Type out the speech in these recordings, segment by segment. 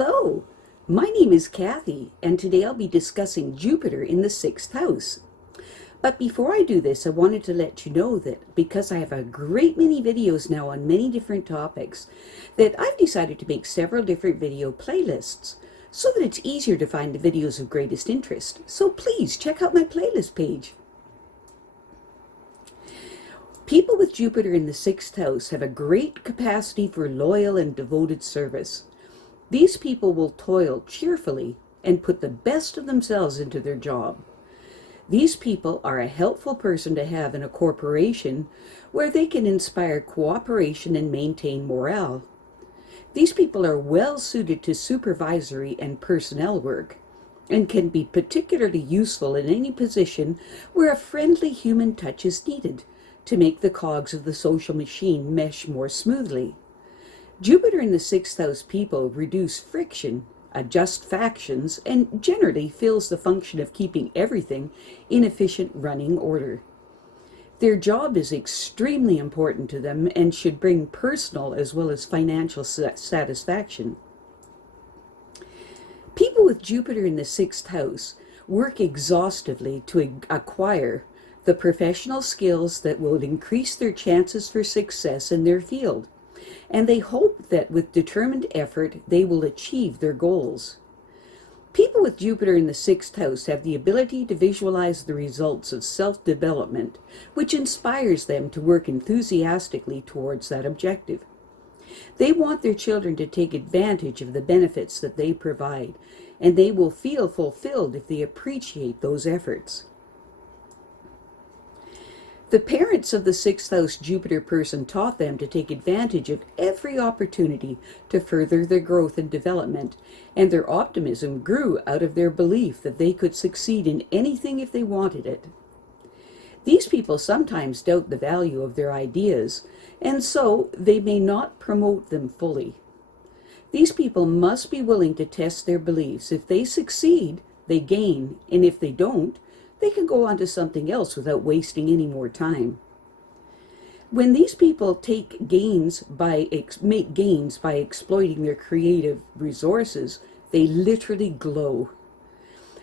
Hello, my name is Kathy, and today I'll be discussing Jupiter in the 6th house. But before I do this, I wanted to let you know that because I have a great many videos now on many different topics, that I've decided to make several different video playlists so that it's easier to find the videos of greatest interest. So please check out my playlist page. People with Jupiter in the 6th house have a great capacity for loyal and devoted service. These people will toil cheerfully and put the best of themselves into their job. These people are a helpful person to have in a corporation where they can inspire cooperation and maintain morale. These people are well suited to supervisory and personnel work and can be particularly useful in any position where a friendly human touch is needed to make the cogs of the social machine mesh more smoothly. Jupiter in the 6th house people reduce friction, adjust factions, and generally fills the function of keeping everything in efficient running order. Their job is extremely important to them and should bring personal as well as financial satisfaction. People with Jupiter in the 6th house work exhaustively to acquire the professional skills that will increase their chances for success in their field, and they hope that with determined effort they will achieve their goals. People with Jupiter in the 6th house have the ability to visualize the results of self-development, which inspires them to work enthusiastically towards that objective. They want their children to take advantage of the benefits that they provide, and they will feel fulfilled if they appreciate those efforts. The parents of the 6th house Jupiter person taught them to take advantage of every opportunity to further their growth and development, and their optimism grew out of their belief that they could succeed in anything if they wanted it. These people sometimes doubt the value of their ideas, and so they may not promote them fully. These people must be willing to test their beliefs. If they succeed, they gain, and if they don't, they can go on to something else without wasting any more time. When these people make gains by exploiting their creative resources, they literally glow.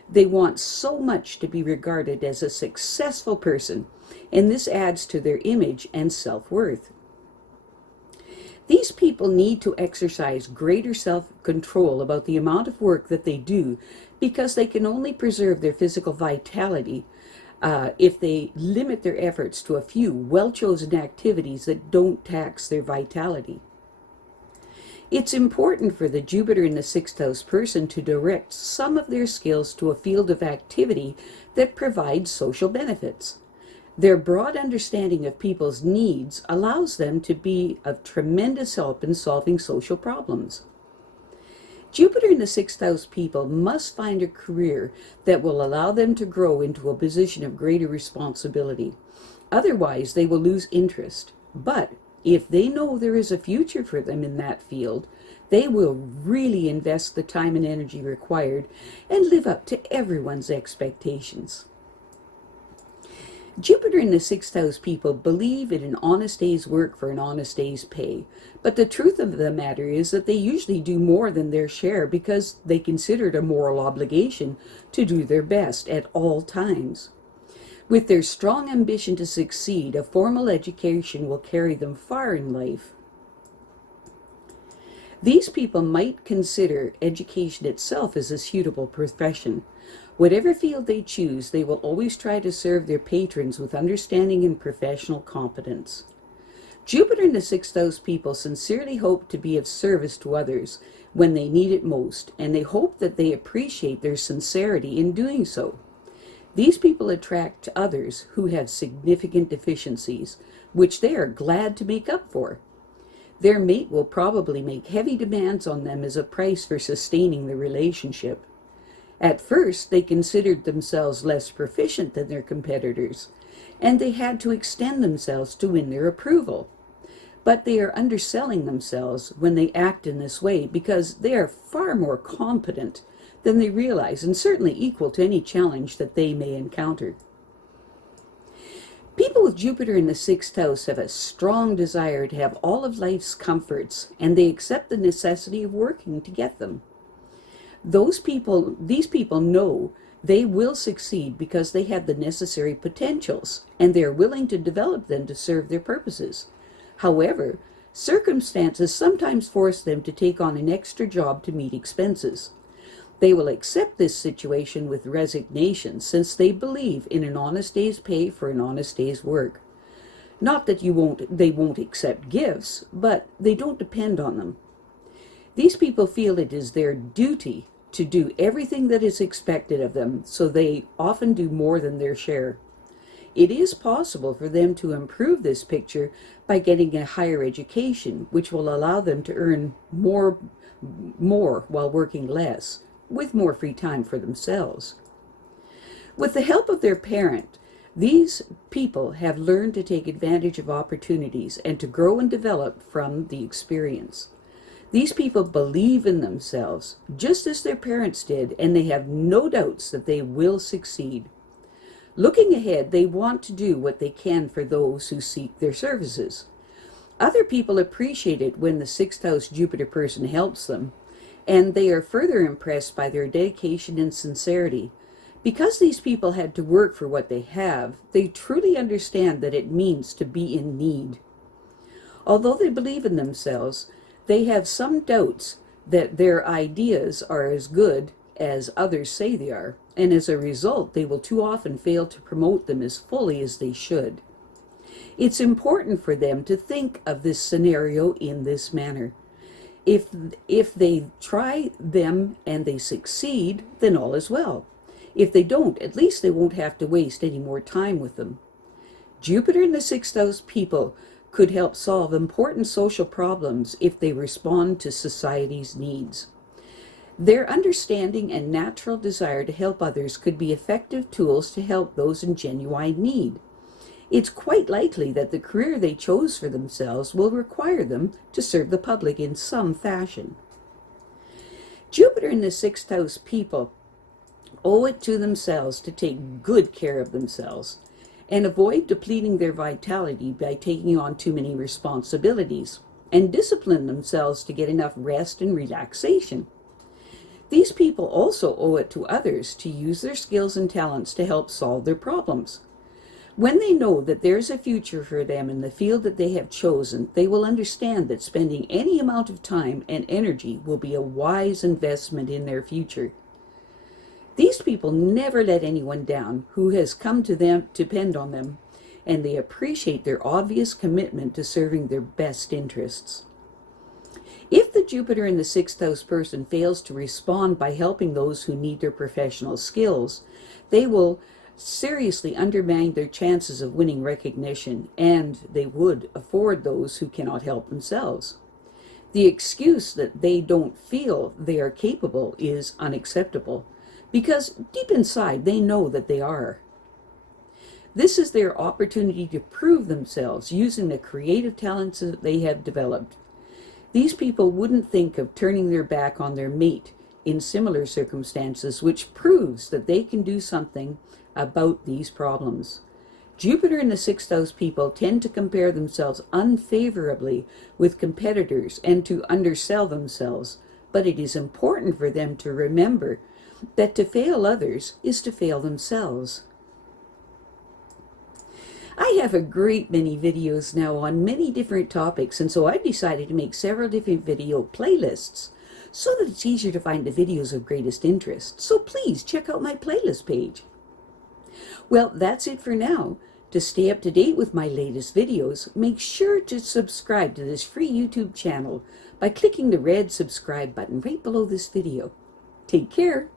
They want so much to be regarded as a successful person, and this adds to their image and self-worth. These people need to exercise greater self-control about the amount of work that they do, because they can only preserve their physical vitality if they limit their efforts to a few well-chosen activities that don't tax their vitality. It's important for the Jupiter in the 6th house person to direct some of their skills to a field of activity that provides social benefits. Their broad understanding of people's needs allows them to be of tremendous help in solving social problems. Jupiter in the 6th house people must find a career that will allow them to grow into a position of greater responsibility. Otherwise, they will lose interest. But if they know there is a future for them in that field, they will really invest the time and energy required and live up to everyone's expectations. Jupiter in the 6th house people believe in an honest day's work for an honest day's pay, but the truth of the matter is that they usually do more than their share because they consider it a moral obligation to do their best at all times. With their strong ambition to succeed, a formal education will carry them far in life. These people might consider education itself as a suitable profession. Whatever field they choose, they will always try to serve their patrons with understanding and professional competence. Jupiter in the 6th house people sincerely hope to be of service to others when they need it most, and they hope that they appreciate their sincerity in doing so. These people attract others who have significant deficiencies, which they are glad to make up for. Their mate will probably make heavy demands on them as a price for sustaining the relationship. At first, they considered themselves less proficient than their competitors, and they had to extend themselves to win their approval. But they are underselling themselves when they act in this way because they are far more competent than they realize, and certainly equal to any challenge that they may encounter. People with Jupiter in the 6th house have a strong desire to have all of life's comforts, and they accept the necessity of working to get them. These people know they will succeed because they have the necessary potentials and they are willing to develop them to serve their purposes. However, circumstances sometimes force them to take on an extra job to meet expenses. They will accept this situation with resignation since they believe in an honest day's pay for an honest day's work. Not that they won't accept gifts, but they don't depend on them. These people feel it is their duty to do everything that is expected of them, so they often do more than their share. It is possible for them to improve this picture by getting a higher education, which will allow them to earn more while working less, with more free time for themselves. With the help of their parent, these people have learned to take advantage of opportunities and to grow and develop from the experience. These people believe in themselves, just as their parents did, and they have no doubts that they will succeed. Looking ahead, they want to do what they can for those who seek their services. Other people appreciate it when the sixth house Jupiter person helps them, and they are further impressed by their dedication and sincerity. Because these people had to work for what they have, they truly understand that it means to be in need. Although they believe in themselves, they have some doubts that their ideas are as good as others say they are, and as a result, they will too often fail to promote them as fully as they should. It's important for them to think of this scenario in this manner. If they try them and they succeed, then all is well. If they don't, at least they won't have to waste any more time with them. Jupiter in the sixth house people could help solve important social problems if they respond to society's needs. Their understanding and natural desire to help others could be effective tools to help those in genuine need. It's quite likely that the career they chose for themselves will require them to serve the public in some fashion. Jupiter in the sixth house people owe it to themselves to take good care of themselves and avoid depleting their vitality by taking on too many responsibilities, and discipline themselves to get enough rest and relaxation. These people also owe it to others to use their skills and talents to help solve their problems. When they know that there's a future for them in the field that they have chosen, they will understand that spending any amount of time and energy will be a wise investment in their future. These people never let anyone down who has come to them depend on them, and they appreciate their obvious commitment to serving their best interests. If the Jupiter in the sixth house person fails to respond by helping those who need their professional skills, they will seriously undermine their chances of winning recognition, and they would afford those who cannot help themselves. The excuse that they don't feel they are capable is unacceptable, because deep inside they know that they are. This is their opportunity to prove themselves using the creative talents that they have developed. These people wouldn't think of turning their back on their mate in similar circumstances, which proves that they can do something about these problems. Jupiter in the sixth house people tend to compare themselves unfavorably with competitors and to undersell themselves, but it is important for them to remember that to fail others is to fail themselves. I have a great many videos now on many different topics, and so I've decided to make several different video playlists so that it's easier to find the videos of greatest interest. So please check out my playlist page. Well, that's it for now. To stay up to date with my latest videos, make sure to subscribe to this free YouTube channel by clicking the red subscribe button right below this video. Take care.